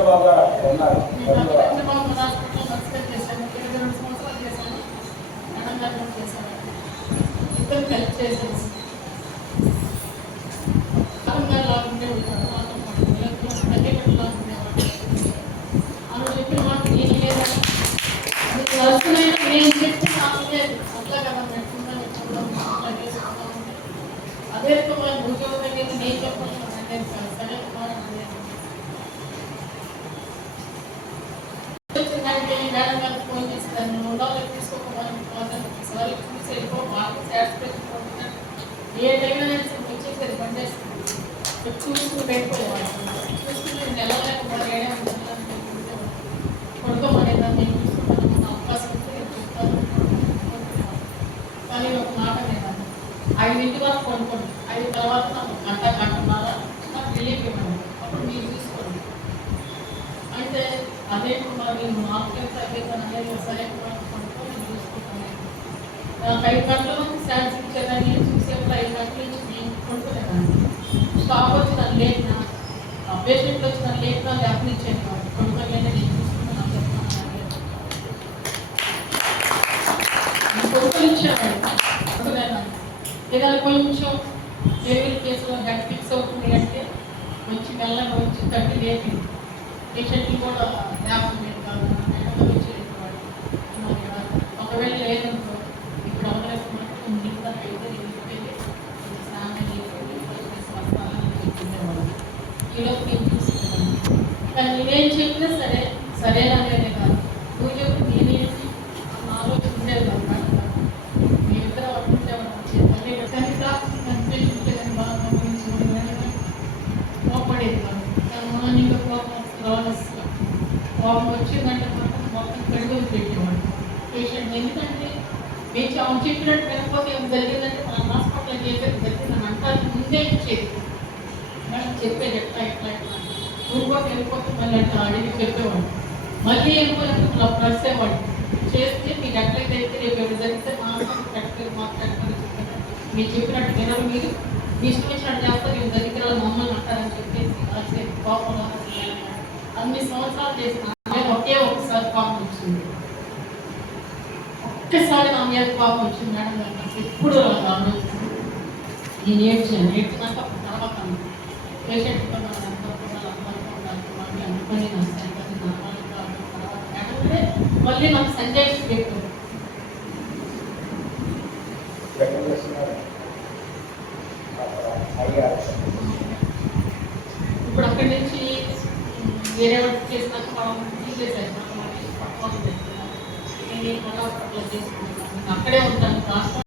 చంద్రబాబు గారు అక్కడ ఉన్నారు. హెల్ప్ చేశాను. చెప్పిన మాట నేను లేదా వస్తున్నాయి నేను చెప్పిన లేదు అట్లా కదా అదే ఉద్యోగం దగ్గర నేను చెప్పాను సరే వచ్చిందంటే మేడం గారికి ఫోన్ చేస్తాను ఉండాలి తీసుకోకపోవడానికి సారీ చూసి వెళ్ళిపో మాకు సాటిస్ఫాక్షన్ ఏ టైంలో నేను వచ్చేసరి పనిచేస్తాను చూసుకుని పెట్టిపోయేవాడు చూసుకుని నెల లేకపోతే ఏడే కొడుకోమనేది నేను చూసుకుంటాను అవకాశం ఇస్తే నేను చెప్తాను. కానీ ఒక మాట నేను 5 వరకు కొనుక్కోండి 5 తర్వాత నాకు గంటన్నర నాకు రిలీఫ్ ఇవ్వండి అప్పుడు మీరు చూసుకోండి. అయితే అదే మరి మార్కెట్ తగ్గితే సరే కొనుక్కొని నేను చూసుకుంటాను. నాకు 5 గంటల నుంచి స్టాండ్స్ ఇచ్చేదాన్ని చూసేప్పుడు 5 గంటల నుంచి నేను కొనుక్కునేదాన్ని. స్టాక్ వచ్చి దాన్ని లేక పేషెంట్లు వచ్చి దాన్ని లేక ల్యాప్ని ఇచ్చేది కాదు కొనుక్కోలేని నేను చూసుకుంటున్నాను చెప్తాను. కొనుక్కొని ఇచ్చేవాడు ఏదైనా కొంచెం డెలివరీ కేసులో హెడ్ ఫిక్స్ అవుతుంది అంటే మంచి మెల్లగా వచ్చి తగ్గి లేపింది. పేషెంట్లు కూడా ల్యాప్ లేదు కాదు వచ్చి ఒకవేళ లేదనుకో ఇప్పుడు అవసరం మిగతా అయితే వెళ్ళిపోయి స్నానం చెప్పిండేవాడు ఈలోపు నేను చూసుకున్నాను. కానీ నేనేం చెప్పినా సరే సరేననేదే కాదు నువ్వు చెప్పి నేనేంటి ఆలోచన ఉండేది కాదు. మేమిద్దరం అనుకుంటేవాడు కానీ ప్రాక్టీస్ కనిపించే బాగా కోపడేది కాదు. మార్నింగ్ కోపం వచ్చిందంటే మొత్తం కడుగులు పెట్టేవాడు పేషెంట్. ఎందుకంటే మేము చెప్పినట్టు వినకపోతే ఏం జరిగిందంటే మన హాస్పిటల్ చేసేది జరిగిందని అంటారు ముందే ఇచ్చేది మేడం చెప్పేది ఎట్లా ఎట్లా ఎట్లా ఊరుకోటి వెళ్ళిపోతే మళ్ళీ అట్లా అడిగి చెప్పేవాడు. మళ్ళీ వెళ్ళిపోయినప్పుడు అప్పుడు వస్తేవాడు చేస్తే మీకు ఎట్లయితే రేపు ఎవరు జరిగితే మా హాస్పిటల్ మాట్లాడుకొని మీరు చెప్పినట్టు వినరు మీరు మీ ఇష్టం వచ్చినట్టు చేస్తారు మేము దగ్గర మమ్మల్ని అంటారని చెప్పేసి కోపంలో అన్ని సంవత్సరాలు చేసిన ఒకే ఒకసారి కోపం వచ్చింది. ఒక్కసారి నా మీద కోపం వచ్చింది మేడం గారు ఎప్పుడు ఆలోచిస్తుంది. నేను ఏడ్చినాక తర్వాత పేషెంట్ అనుకొని మళ్ళీ నాకు సంజయ్ పెట్టు ఇప్పుడు అక్కడి నుంచి వేరే వర్క్ చేసినాక మనం తీసేసాను పక్కన పెట్టుకున్నాను. నేను హాస్పిటల్లో చేసుకుంటాను అక్కడే ఉంటాను.